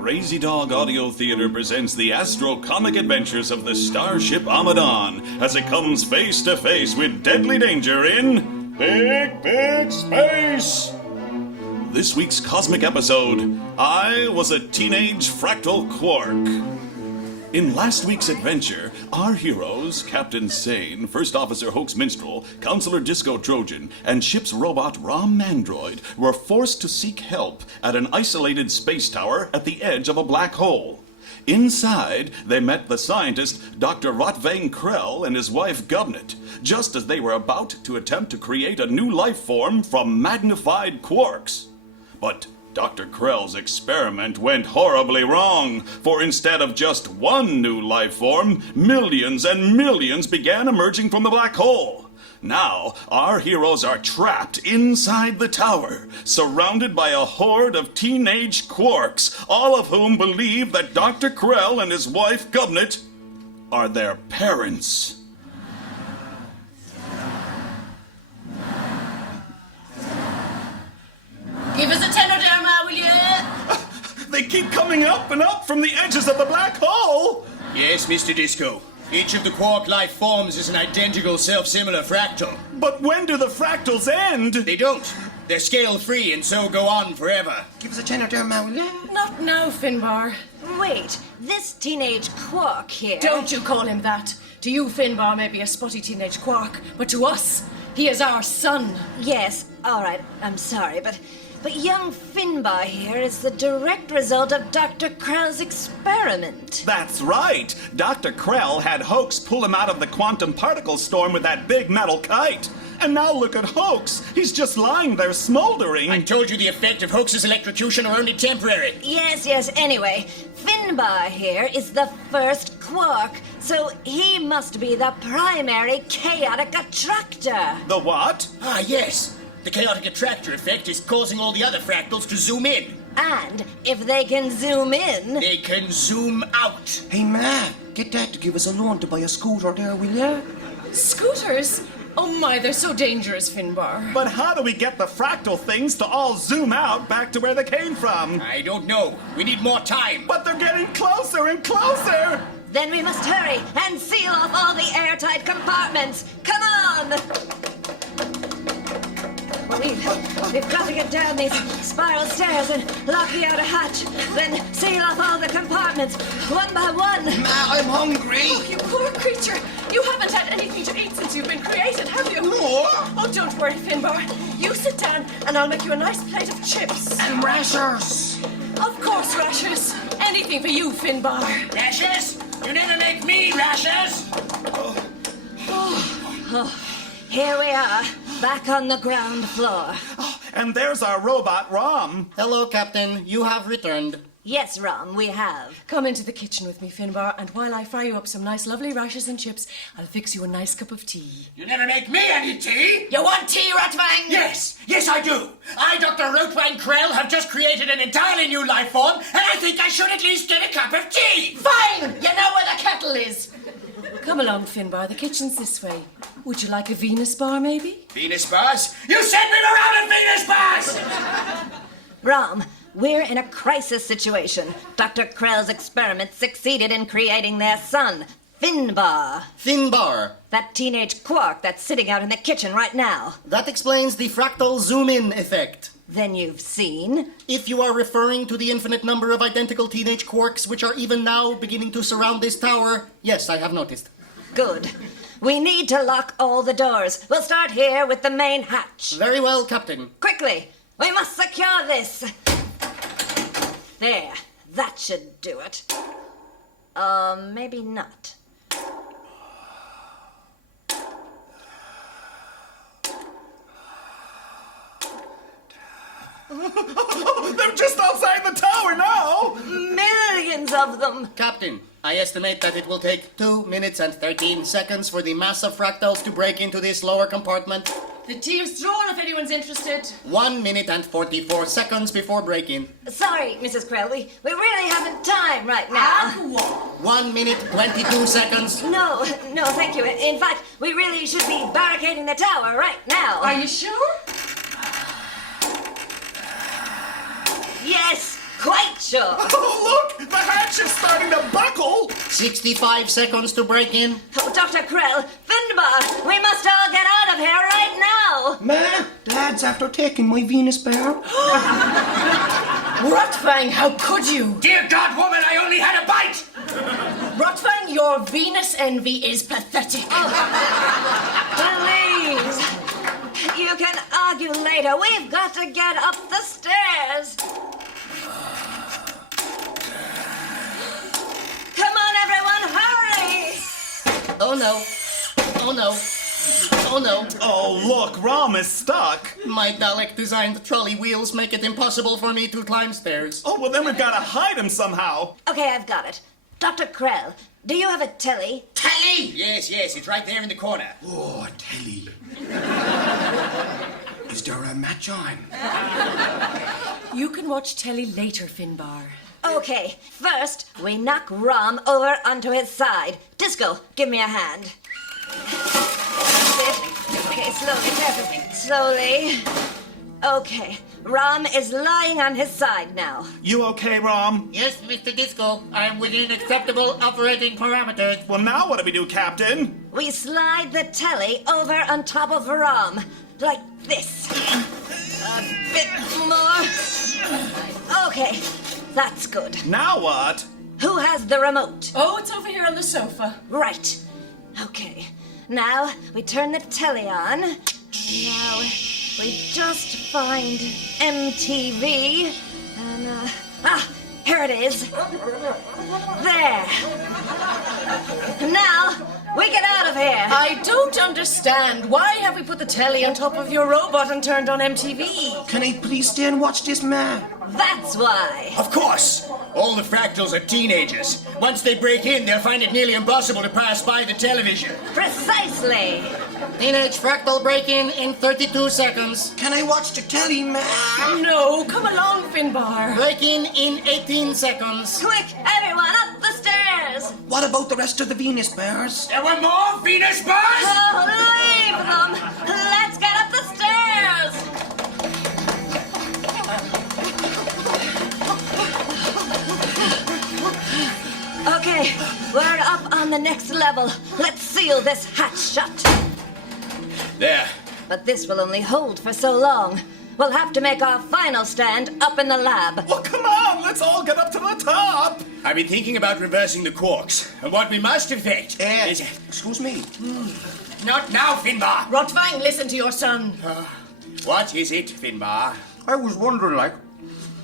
Crazy Dog Audio Theater presents the astro-comic adventures of the starship Amadon as it comes face to face with deadly danger in Big, Big Space. This week's cosmic episode, I Was a Teenage Fractal Quark. In last week's adventure, our heroes, Captain Sane, First Officer Hoax Minstrel, Counselor Disco Trojan, and ship's robot Rom Mandroid were forced to seek help at an isolated space tower at the edge of a black hole. Inside, they met the scientist Dr. Rotvang Krell and his wife Gubnet, just as they were about to attempt to create a new life form from magnified quarks. But Dr. Krell's experiment went horribly wrong, for instead of just one new life form, millions and millions began emerging from the black hole. Now, our heroes are trapped inside the tower, surrounded by a horde of teenage quarks, all of whom believe that Dr. Krell and his wife Gubnet are their parents. Give us a tenoderma, will you? They keep coming up and up from the edges of the black hole! Yes, Mr. Disco. Each of the quark life forms is an identical self-similar fractal. But when do the fractals end? They don't. They're scale-free and so go on forever. Give us a tenoderma, will you? Not now, Finbar. Wait, this teenage quark here... Don't you call him that. To you, Finbar may be a spotty teenage quark, but to us, he is our son. Yes, all right, I'm sorry, but young Finbar here is the direct result of Dr. Krell's experiment. That's right! Dr. Krell had Hoax pull him out of the quantum particle storm with that big metal kite. And now look at Hoax. He's just lying there smoldering. I told you the effect of Hoax's electrocution are only temporary. Yes, anyway, Finbar here is the first quark, so he must be the primary chaotic attractor. The what? Ah, yes. The chaotic attractor effect is causing all the other fractals to zoom in. And if they can zoom in... They can zoom out. Hey, Ma, get Dad to give us a loan to buy a scooter there, will you? Scooters? Oh my, they're so dangerous, Finbar. But how do we get the fractal things to all zoom out back to where they came from? I don't know. We need more time. But they're getting closer and closer! Then we must hurry and seal off all the airtight compartments. Come on! We've got to get down these spiral stairs and lock the outer hatch, then seal off all the compartments, one by one. Ma, I'm hungry. Oh, you poor creature. You haven't had anything to eat since you've been created, have you? No. Oh, don't worry, Finbar. You sit down and I'll make you a nice plate of chips. And rashers. Of course, rashers. Anything for you, Finbar. Rashers? You never make me rashers. Here we are, back on the ground floor. Oh, and there's our robot, Rom. Hello, Captain. You have returned. Yes, Rom, we have. Come into the kitchen with me, Finbar, and while I fry you up some nice lovely rashers and chips, I'll fix you a nice cup of tea. You never make me any tea. You want tea, Rotvang? Yes, I do. I, Dr. Rotvang Krell, have just created an entirely new life form, and I think I should at least get a cup of tea. Fine! You know where the kettle is. Come along, Finbar. The kitchen's this way. Would you like a Venus bar, maybe? Venus bars? You sent me around in Venus bars! Rom, we're in a crisis situation. Dr. Krell's experiment succeeded in creating their son, Finbar. Finbar. That teenage quark that's sitting out in the kitchen right now. That explains the fractal zoom-in effect. Then you've seen? If you are referring to the infinite number of identical teenage quarks which are even now beginning to surround this tower, yes, I have noticed. Good. We need to lock all the doors. We'll start here with the main hatch. Very well, Captain. Quickly! We must secure this. There. That should do it. Maybe not. They're just outside the tower now! Millions of them! Captain, I estimate that it will take 2 minutes and 13 seconds for the mass of fractals to break into this lower compartment. The tea is drawn if anyone's interested. 1 minute and 44 seconds before break-in. Sorry, Mrs. Krell, we really haven't time right now. Go on. 1 minute, 22 seconds. No, thank you. In fact, we really should be barricading the tower right now. Are you sure? Yes, quite sure. Oh, look! The hatch is starting to buckle! 65 seconds to break in. Oh, Dr. Krell, Finbar, we must all get out of here right now. Ma, Dad's after taking my Venus bear. Rotfang, how could you? Dear God, woman, I only had a bite! Rotfang, your Venus envy is pathetic. Please. You can argue later. We've got to get up the stairs. Come on, everyone, hurry! Oh no. Oh no. Oh no. Oh, look, Rom is stuck. My Dalek-designed trolley wheels make it impossible for me to climb stairs. Oh, well, then we've got to hide him somehow. Okay, I've got it. Dr. Krell, do you have a telly? Telly! Yes, it's right there in the corner. Oh, telly. Is there a match on? You can watch telly later, Finbar. Okay, first we knock Rom over onto his side. Disco, give me a hand. That's it. Okay, slowly, carefully. Slowly. Okay, Rom is lying on his side now. You okay, Rom? Yes, Mr. Disco. I'm within acceptable operating parameters. Well, now what do we do, Captain? We slide the telly over on top of Rom, like this. A bit more. Okay, that's good. Now what? Who has the remote? Oh, it's over here on the sofa. Right. Okay. Now we turn the telly on. Now we just find MTV. And, here it is. There. Now we get out of here. I don't understand. Why have we put the telly on top of your robot and turned on MTV? Can I please stay and watch this, Ma? That's why. Of course! All the fractals are teenagers. Once they break in, they'll find it nearly impossible to pass by the television. Precisely. Teenage fractal break-in in 32 seconds. Can I watch the telly, Ma? No, come along, Finbar. Break-in in 18 seconds. Quick, everyone, up the stairs. What about the rest of the Venus bears? There were more Venus bars? Oh, leave them. Let's get up the stairs. Okay, we're up on the next level. Let's seal this hatch shut. There. But this will only hold for so long. We'll have to make our final stand up in the lab. Well, come on, let's all get up to the top. I've been thinking about reversing the quarks. And what we must effect is... Excuse me. Not now, Finbar. Rotfang, listen to your son. What is it, Finbar? I was wondering, like,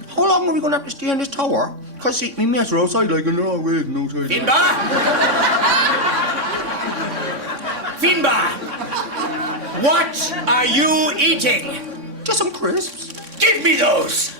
how long are we going to have to stay in this tower? Because see, me mates are outside like, no, wait, no, sorry. Finbar! Finbar! What are you eating? Just some crisps. Give me those!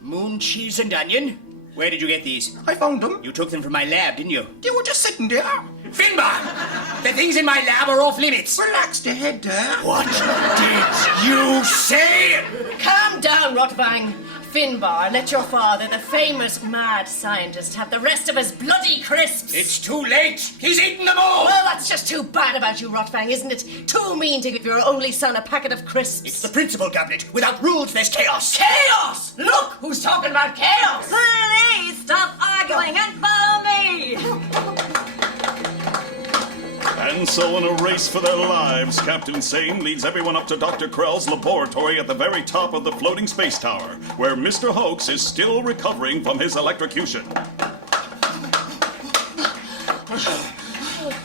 Moon cheese and onion? Where did you get these? I found them. You took them from my lab, didn't you? They were just sitting there. Finbar! The things in my lab are off limits. Relax the head there. What did you say? Calm down, Rotfang. Finbar, let your father, the famous mad scientist, have the rest of his bloody crisps. It's too late. He's eaten them all. Well, that's just too bad about you, Rotfang, isn't it? Too mean to give your only son a packet of crisps. It's the principle, Cabinet. Without rules, there's chaos. Chaos! Look who's talking about chaos! Please stop arguing and follow me. And so, in a race for their lives, Captain Sane leads everyone up to Dr. Krell's laboratory at the very top of the floating space tower, where Mr. Hoax is still recovering from his electrocution.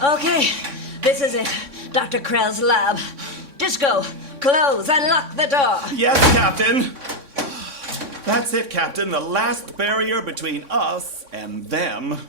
Okay, this is it. Dr. Krell's lab. Disco, close and lock the door. Yes, Captain. That's it, Captain. The last barrier between us and them.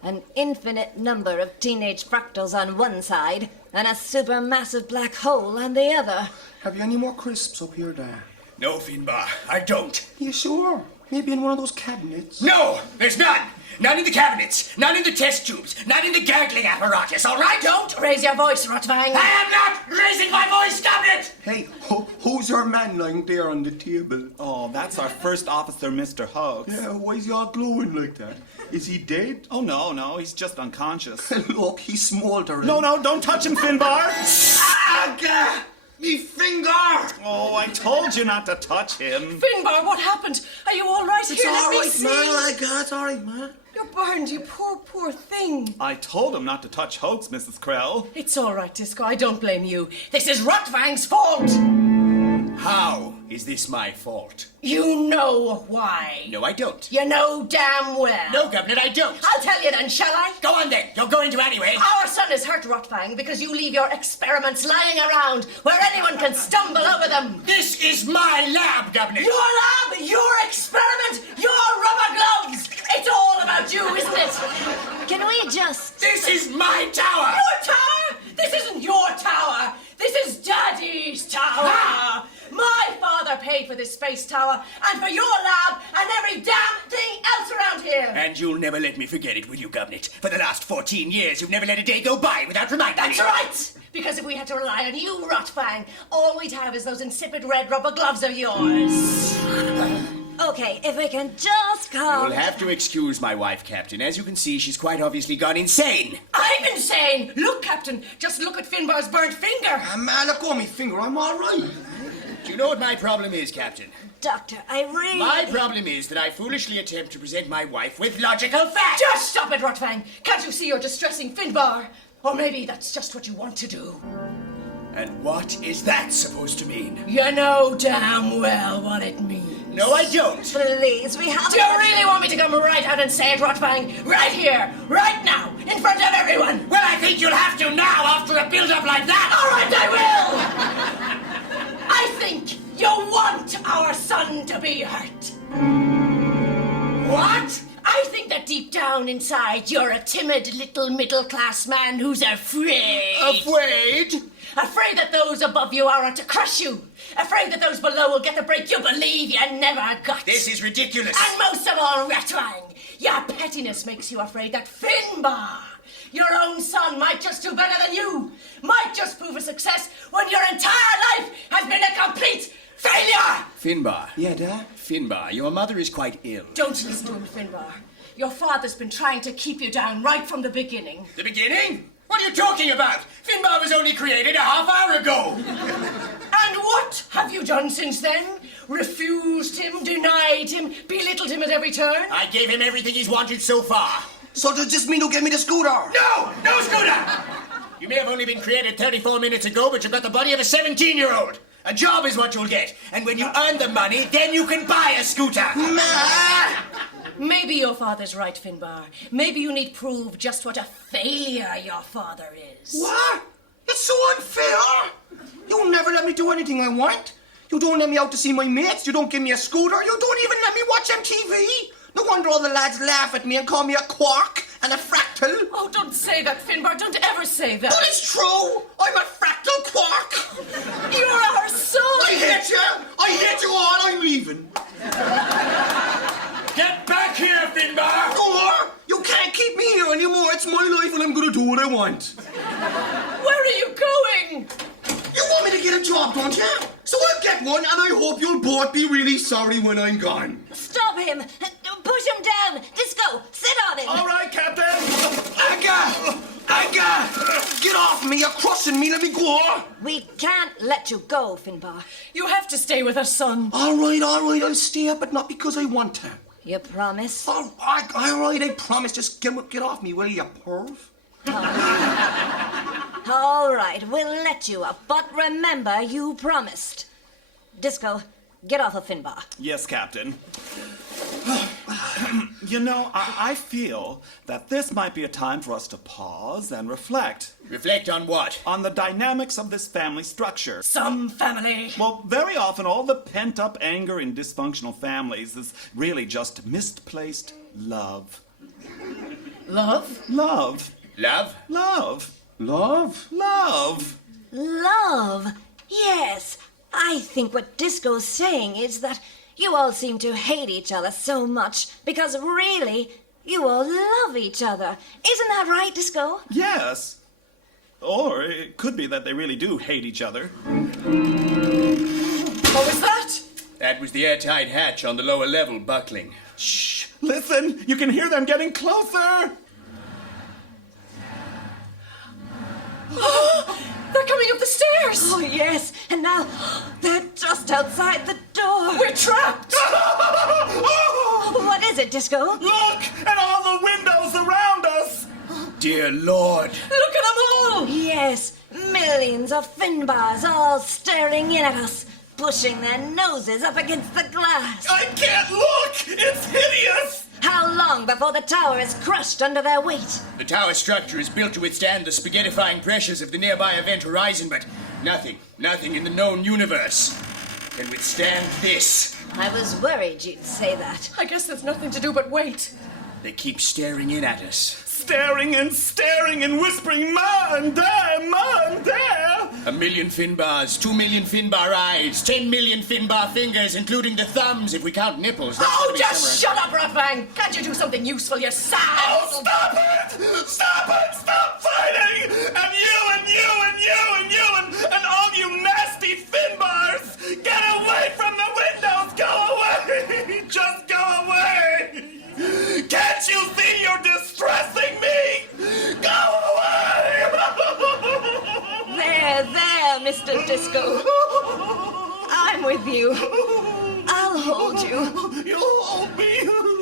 An infinite number of teenage fractals on one side and a supermassive black hole on the other. Have you any more crisps up here, there? No, Finbar, I don't. You sure? Maybe in one of those cabinets. No, there's none. None in the cabinets, none in the test tubes, none in the gurgling apparatus, all right? Don't raise your voice, Rotvang. I am not raising my voice, cabinet! Hey, who's our man lying there on the table? Oh, that's our first officer, Mr. Hugs. Yeah, why is he all glowing like that? Is he dead? Oh, no, he's just unconscious. Look, he's smouldering. No, don't touch him, Finbar! Aga! Me finger! Oh, I told you not to touch him. Finbar, what happened? Are you all right? It's Here, let me all right, see. man. It's all right, man. You're burned, you poor thing. I told him not to touch Hoax, Mrs. Krell. It's all right, Disco. I don't blame you. This is Rotvang's fault. How is this my fault? You know why. No, I don't. You know damn well. No, Governor, I don't. I'll tell you then, shall I? Go on then. You're going to anyway. Our son is hurt, Rotvang, because you leave your experiments lying around where anyone can stumble over them. This is my lab, Governor. Your lab, your experiment, your rubber gloves. It's all about you, isn't it? Can we just... This is my tower. Your tower? This isn't your tower. This is Daddy's tower. Ah! My father paid for this space tower and for your lab and every damn thing else around here. And you'll never let me forget it, will you, Governor? For the last 14 years, you've never let a day go by without reminding me. That's right. Because if we had to rely on you, Rotfang, all we'd have is those insipid red rubber gloves of yours. Okay, if we can just calm... You'll have to excuse my wife, Captain. As you can see, she's quite obviously gone insane. I'm insane. Look, Captain, just look at Finbar's burnt finger. Man, look on me finger. I'm all right. Do you know what my problem is, Captain? Doctor, I really... My problem is that I foolishly attempt to present my wife with logical facts. Just stop it, Rotfang. Can't you see you're distressing Finbar? Or maybe that's just what you want to do. And what is that supposed to mean? You know damn well what it means. No, I don't. Please, we have... Do you really want me to come right out and say it, Rotfang? Right here, right now, in front of everyone? Well, I think you'll have to now after a build-up like that. All right, I will. I think you want our son to be hurt. What? I think that deep down inside you're a timid little middle-class man who's afraid. Afraid? Afraid that those above you are out to crush you. Afraid that those below will get the break you believe you never got. This is ridiculous. And most of all, Ratwang, your pettiness makes you afraid that Finbar, your own son, might just do better than you. Might just prove a success when your entire life has been a complete failure. Finbar. Yeah, Dad? Finbar, your mother is quite ill. Don't listen to him, Finbar. Your father's been trying to keep you down right from the beginning. The beginning? What are you talking about? Finbar was only created a half hour ago. And what have you done since then? Refused him, denied him, belittled him at every turn? I gave him everything he's wanted so far. So does this mean you'll give me the scooter? No! No scooter! You may have only been created 34 minutes ago, but you've got the body of a 17-year-old. A job is what you'll get. And when you earn the money, then you can buy a scooter. Maybe your father's right, Finbar. Maybe you need prove just what a failure your father is. What? It's so unfair. You never let me do anything I want. You don't let me out to see my mates. You don't give me a scooter. You don't even let me watch MTV. No wonder all the lads laugh at me and call me a quark and a fractal. Oh, don't say that, Finbar. Don't ever say that. But it's true. I'm a fractal quark. You're our son. I hate you. I hate you all. I'm leaving. Get back here, Finbar! Or you can't keep me here anymore. It's my life and I'm going to do what I want. Where are you going? You want me to get a job, don't you? So I'll get one, and I hope you'll both be really sorry when I'm gone. Stop him! Push him down! Disco, sit on him! All right, Captain. Aga! Get off me! You're crushing me. Let me go. We can't let you go, Finbar. You have to stay with us, son. All right. I'll stay, but not because I want to. You promise? All right. I promise. Just get off me, will you, perv? All right, we'll let you up, but remember, you promised. Disco, get off of Finbar. Yes, Captain. You know, I feel that this might be a time for us to pause and reflect. Reflect on what? On the dynamics of this family structure. Some family. Well, very often all the pent-up anger in dysfunctional families is really just misplaced love. Love? Love. Love? Love. Love? Love. Love? Yes. I think what Disco's saying is that You all seem to hate each other so much because really, you all love each other. Isn't that right, Disco? Yes. Or it could be that they really do hate each other. What was that? That was the airtight hatch on the lower level buckling. Shh! Listen! You can hear them getting closer! They're coming up the stairs. Oh, yes. And now they're just outside the door. We're trapped. What is it, Disco? Look! At all the windows around us! Dear Lord. Look at them all. Yes, millions of Finbars all staring in at us, pushing their noses up against the glass. I can't look! It's hideous! How long before the tower is crushed under their weight? The tower structure is built to withstand the spaghettifying pressures of the nearby event horizon, but nothing in the known universe can withstand this. I was worried you'd say that. I guess there's nothing to do but wait. They keep staring in at us. Staring and whispering, Ma and Dare, Ma and Dare! 1 million Finbars, 2 million Finbar eyes, 10 million Finbar fingers, including the thumbs if we count nipples. That's Oh, gotta be just somewhere. shut up, Rottwang. Can't you do something useful yourself? Oh, stop it! Stop it! Stop fighting! And all you nasty Finbars! Get away from the windows! Go away! Just go away! Can't you see you're distressing me? Go away! There, Mr. Disco. I'm with you. I'll hold you. You'll hold me?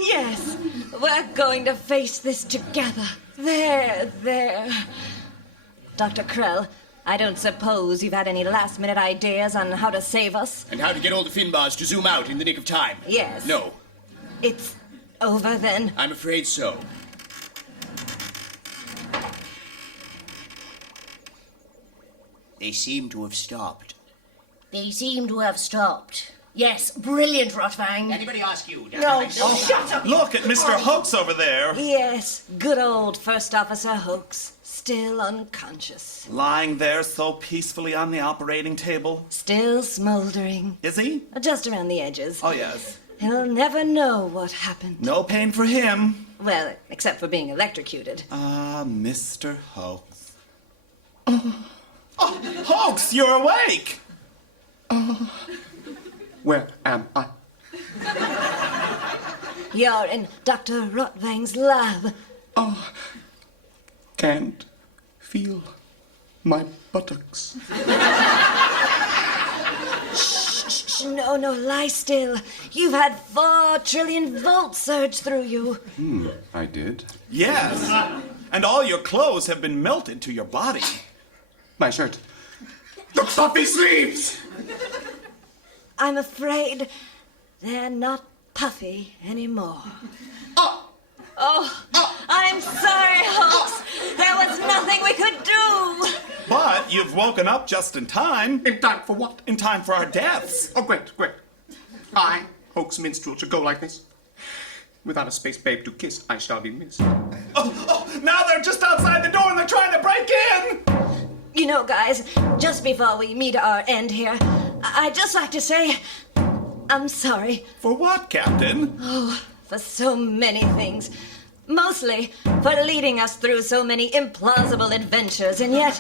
Yes, we're going to face this together. There. Dr. Krell, I don't suppose you've had any last-minute ideas on how to save us? And how to get all the Finbars to zoom out in the nick of time? Yes. No, It's over then. I'm afraid so. They seem to have stopped. They seem to have stopped. Yes, brilliant, Rottwang. Anybody ask you? No, shut up. Look at Mr. Hoax over there. Yes, good old First Officer Hoax, still unconscious, Lying there so peacefully on the operating table. still smoldering, Is he? just around the edges. Oh, yes. He'll never know what happened. No pain for him. Well, except for being electrocuted. Ah, Mr. Hoax. Oh, Hoax, you're awake! Where am I? You're in Dr. Rottwang's lab. Can't feel my buttocks. Shh, no, lie still. You've had 4 trillion volts surge through you. I did. Yes. And all your clothes have been melted to your body. My shirt. The puffy sleeves! I'm afraid they're not puffy anymore. Oh, I'm sorry, Hoax. There was nothing we could do. But you've woken up just in time. In time for what? In time for our deaths. Oh, great. I, Hoax Minstrel, should go like this. Without a space babe to kiss, I shall be missed. Oh, now they're just outside the door and they're trying to break in. You know, guys, just before we meet our end here, I'd just like to say I'm sorry For what, Captain? for so many things. Mostly for leading us through so many implausible adventures and yet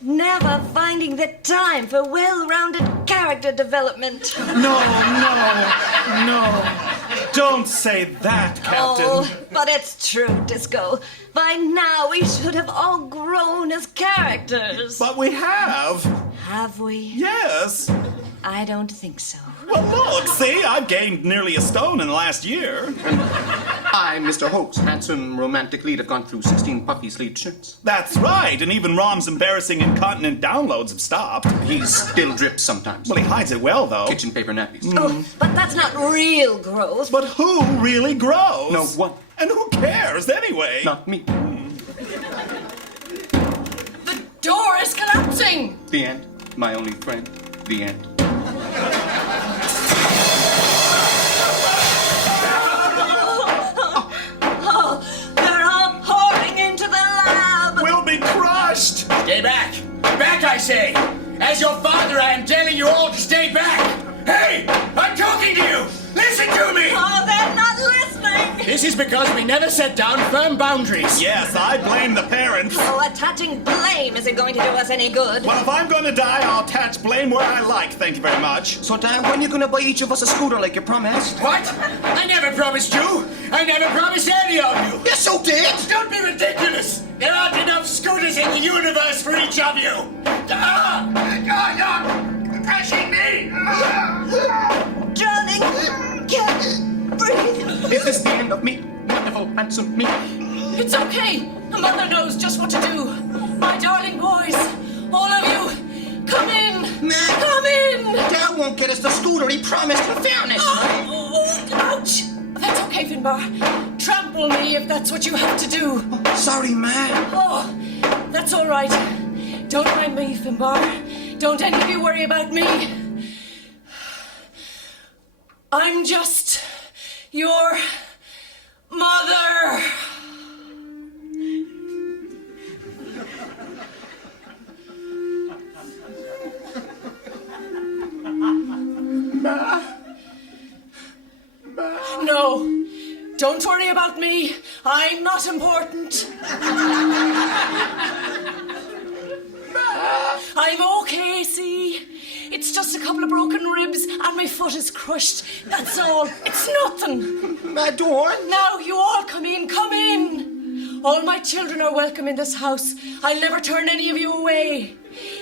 never finding the time for well-rounded character development. No. Don't say that, Captain. Oh, but it's true, Disco. By now we should have all grown as characters. But we have. Have we? Yes. I don't think so. Well, look, see, I've gained nearly a stone in the last year. I, Mr. Hoax, handsome romantic lead, have gone through 16 puffy sleeved shirts. That's right, and even Rom's embarrassing incontinent downloads have stopped. He still drips sometimes. Well, he hides it well, though. Kitchen paper nappies. Oh, but that's not real growth. But who really grows? No one. And who cares, anyway? Not me. The door is collapsing. The end. My only friend. The end. Oh, they're all pouring into the lab. We'll be crushed! Stay back! Back, I say! As your father, I am telling you all to stay back! Hey! I'm talking to you! listen to me! Oh, they're not listening! This is because we never set down firm boundaries. Yes, I blame the parents. Oh, attaching blame isn't going to do us any good. Well, if I'm gonna die, I'll attach blame where I like, thank you very much. So, Dad, when you gonna buy each of us a scooter like you promised? What? I never promised you. I never promised any of you. Yes, so did! Don't be ridiculous. There aren't enough scooters in the universe for each of you. You're crashing me. Drowning! Can't breathe! Is this the end of me? Wonderful, handsome me. It's okay. A mother knows just what to do. My darling boys, all of you, come in. Come in. Dad won't get us the scooter he promised, in fairness. Oh, ouch. That's okay, Finbar. Trample me if that's what you have to do. Sorry, Ma. Oh, that's all right. Don't mind me, Finbar. Don't any of you worry about me. I'm just your mother. No, don't worry about me. I'm not important. I'm okay, see? It's just a couple of broken ribs and my foot is crushed. That's all. It's nothing. Ma, don't. Now, you all come in, come in. All my children are welcome in this house. I'll never turn any of you away.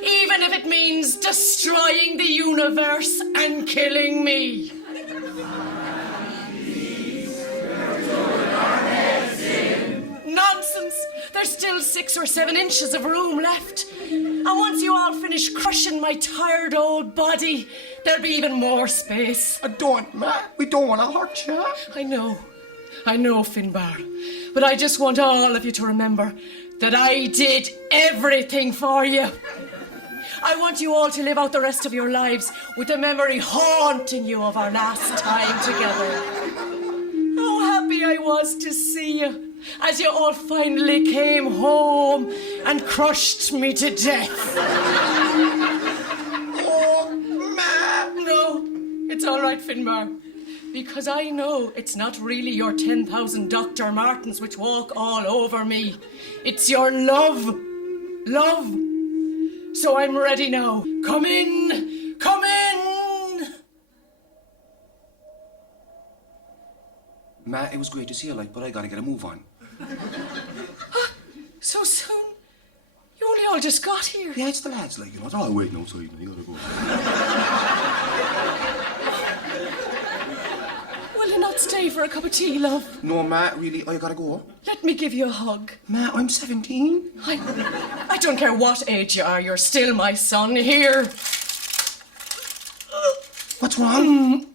Even if it means destroying the universe and killing me. Nonsense! There's still 6 or 7 inches of room left. And once you all finish crushing my tired old body, there'll be even more space. Don't, Ma. We don't want to hurt you. I know, Finbar. But I just want all of you to remember that I did everything for you. I want you all to live out the rest of your lives with the memory haunting you of our last time together. How happy I was to see you as you all finally came home and crushed me to death. Oh, Ma. No, it's all right, Finbar. Because I know it's not really your 10,000 Dr. Martens which walk all over me. It's your love. Love. So I'm ready now. Come in. Come in. Ma, it was great to see you, but I gotta get a move on. So soon? You only all just got here. Yeah, it's the lads, they're all waiting outside, you gotta go. Will you not stay for a cup of tea, love? No, Ma, really, I gotta go. Let me give you a hug. Ma, I'm 17. I don't care what age you are, you're still my son. Here. What's wrong?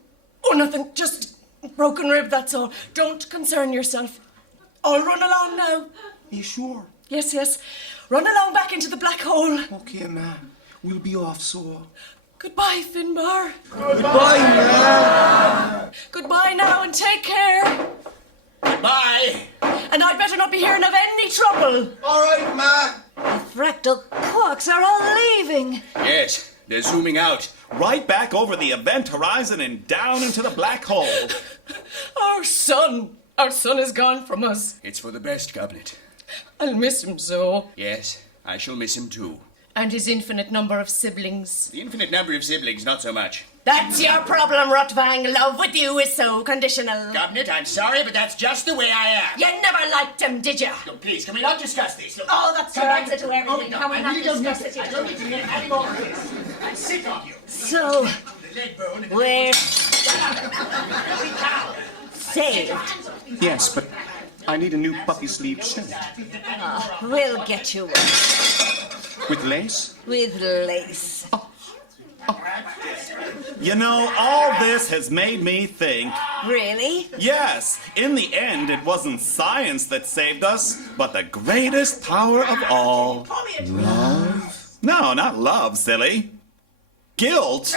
Oh, nothing. Just broken rib, that's all. Don't concern yourself. I'll run along now. Are you sure? Yes, yes. Run along back into the black hole. Okay, Ma. We'll be off, so... Goodbye, Finbar. Goodbye, Ma. Goodbye now and take care. Goodbye. And I'd better not be hearing of any trouble. All right, Ma. The fractal quarks are all leaving. Yes, they're zooming out. Right back over the event horizon and down into the black hole. Our son is gone from us. It's for the best, Cabinet. I'll miss him so. Yes, I shall miss him too. And his infinite number of siblings. The infinite number of siblings, not so much. That's your problem, Rotvang. Love with you is so conditional. Cabinet, I'm sorry, but that's just the way I am. You never liked him, did you? Look, please, can we not discuss this? Look, Oh, that's your answer to everything. Can we not discuss it? I don't need to hear any more of this. I'm sick of you. So, The leg bone and we're the cow. saved. Yes, but I need a new puppy sleeve shirt. We'll get you one. With lace? With lace. You know, all this has made me think. Really? Yes, in the end, it wasn't science that saved us, but the greatest power of all. Love? No, not love, silly. Guilt.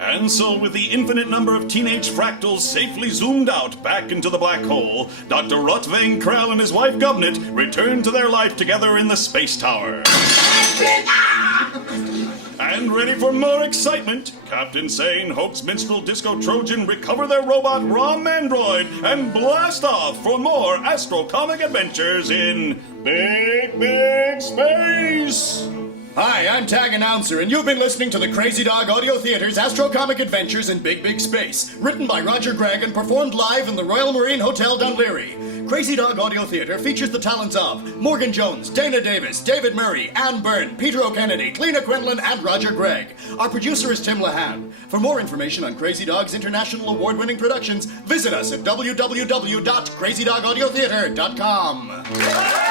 And console with the infinite number of teenage fractals safely zoomed out back into the black hole, Dr. Rotvane Krell and his wife Govnet return to their life together in the space tower. And ready for more excitement, Captain Sane, Hoax Minstrel, Disco Trojan recover their robot ROM Android and blast off for more Astro Comic adventures in Big, Big Space! Hi, I'm Tag Announcer, and you've been listening to the Crazy Dog Audio Theater's Astro Comic Adventures in Big, Big Space, written by Roger Gregg and performed live in the Royal Marine Hotel Dunleary. Crazy Dog Audio Theater features the talents of Morgan Jones, Dana Davis, David Murray, Ann Byrne, Peter O'Kennedy, Clena Quinlan, and Roger Gregg. Our producer is Tim Lehane. For more information on Crazy Dog's international award-winning productions, visit us at www.crazydogaudiotheater.com.